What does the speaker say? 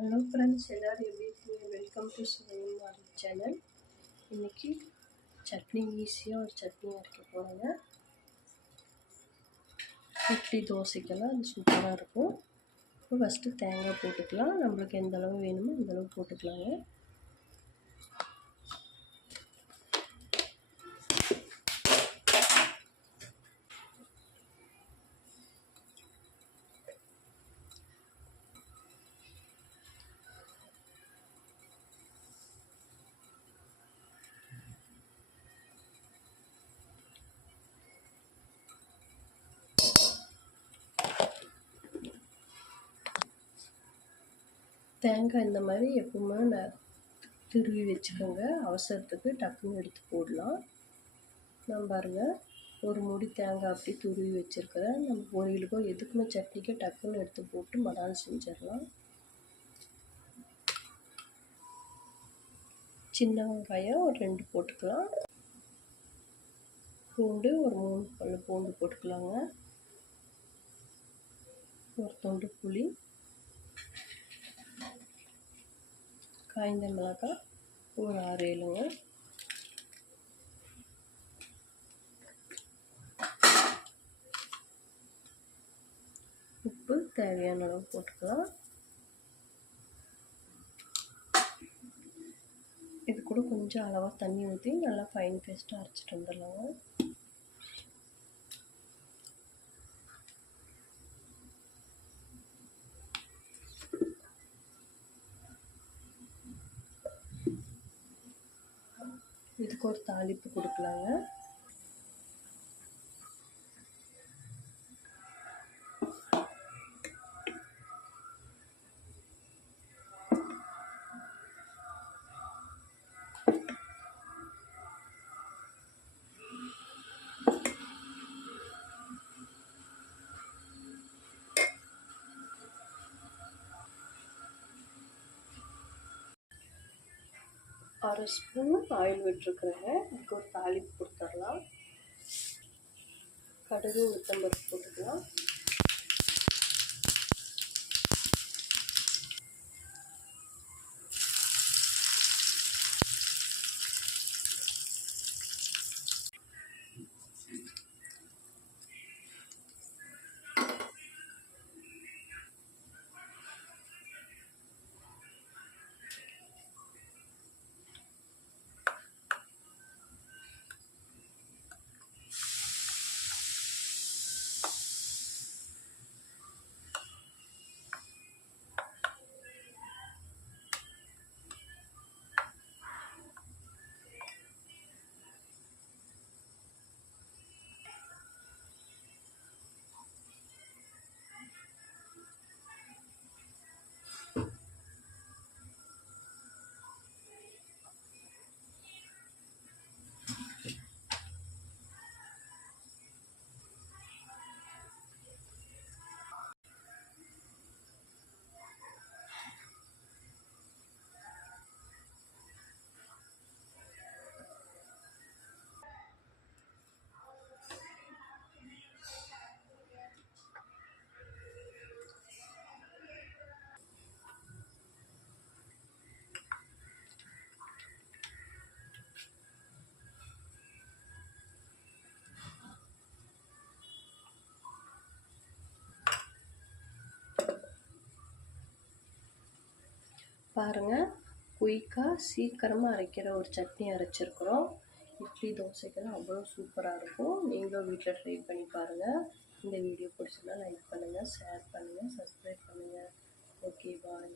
Hello friends, எல்லோரும் எப்படி இருக்கீங்க? வெல்கம் டு சுவையின் சேனல். இன்றைக்கி சட்னி ஈஸியாக ஒரு சட்னி அரைக்க போகிறேங்க. இட்லி தோசைக்கெல்லாம் அது சூப்பராக இருக்கும். இப்போ ஃபஸ்ட்டு தேங்காய் போட்டுக்கலாம். நம்மளுக்கு எந்த அளவு வேணுமோ அந்தளவு போட்டுக்கலாங்க. தேங்காய் இந்த மாதிரி எப்பவுமே துருவி வச்சுக்கோங்க. அவசரத்துக்கு டக்குன்னு எடுத்து போடலாம். நான் பாருங்கள், ஒரு முடி தேங்காய் அப்படி துருவி வச்சுருக்கிறேன். நம்ம பொரியலுக்கோ எதுக்குமே சட்னிக்கோ டக்குன்னு எடுத்து போட்டு மடால் செஞ்சிடலாம். சின்ன வெங்காயம் ஒரு 2 போட்டுக்கலாம். பூண்டு ஒரு 3 பல் பூண்டு போட்டுக்கலாங்க. ஒரு துண்டு புளி, காய்ந்த மிளகாய் ஒரு 6-7ங்க. உப்பு தேவையான அளவு போட்டுக்கலாம். இது கூட கொஞ்சம் அளவாக தண்ணி ஊற்றி நல்லா ஃபைன் பேஸ்ட்டாக அரைச்சிட்டு வந்துடலாங்க. இதுக்கு ஒரு தாளிப்பு கொடுக்கலாங்க. அரை ஸ்பூன் ஆயில் விட்டுருக்குறேங்க. இதுக்கு ஒரு தாளிப்பு கொடுத்துடலாம். கடுகு உளுத்தம்பருப்பு போட்டுக்கலாம். பாருங்கள், குயிக்காக சீக்கிரமாக அரைக்கிற ஒரு சட்னி அரைச்சிருக்கிறோம். இட்லி தோசைக்கெல்லாம் அவ்வளோ சூப்பராக இருக்கும். நீங்களும் வீட்டில் ட்ரை பண்ணி பாருங்கள். இந்த வீடியோ பிடிச்சிருந்தா லைக் பண்ணுங்கள், ஷேர் பண்ணுங்கள், சப்ஸ்கிரைப் பண்ணுங்கள். ஓகே, பாய்.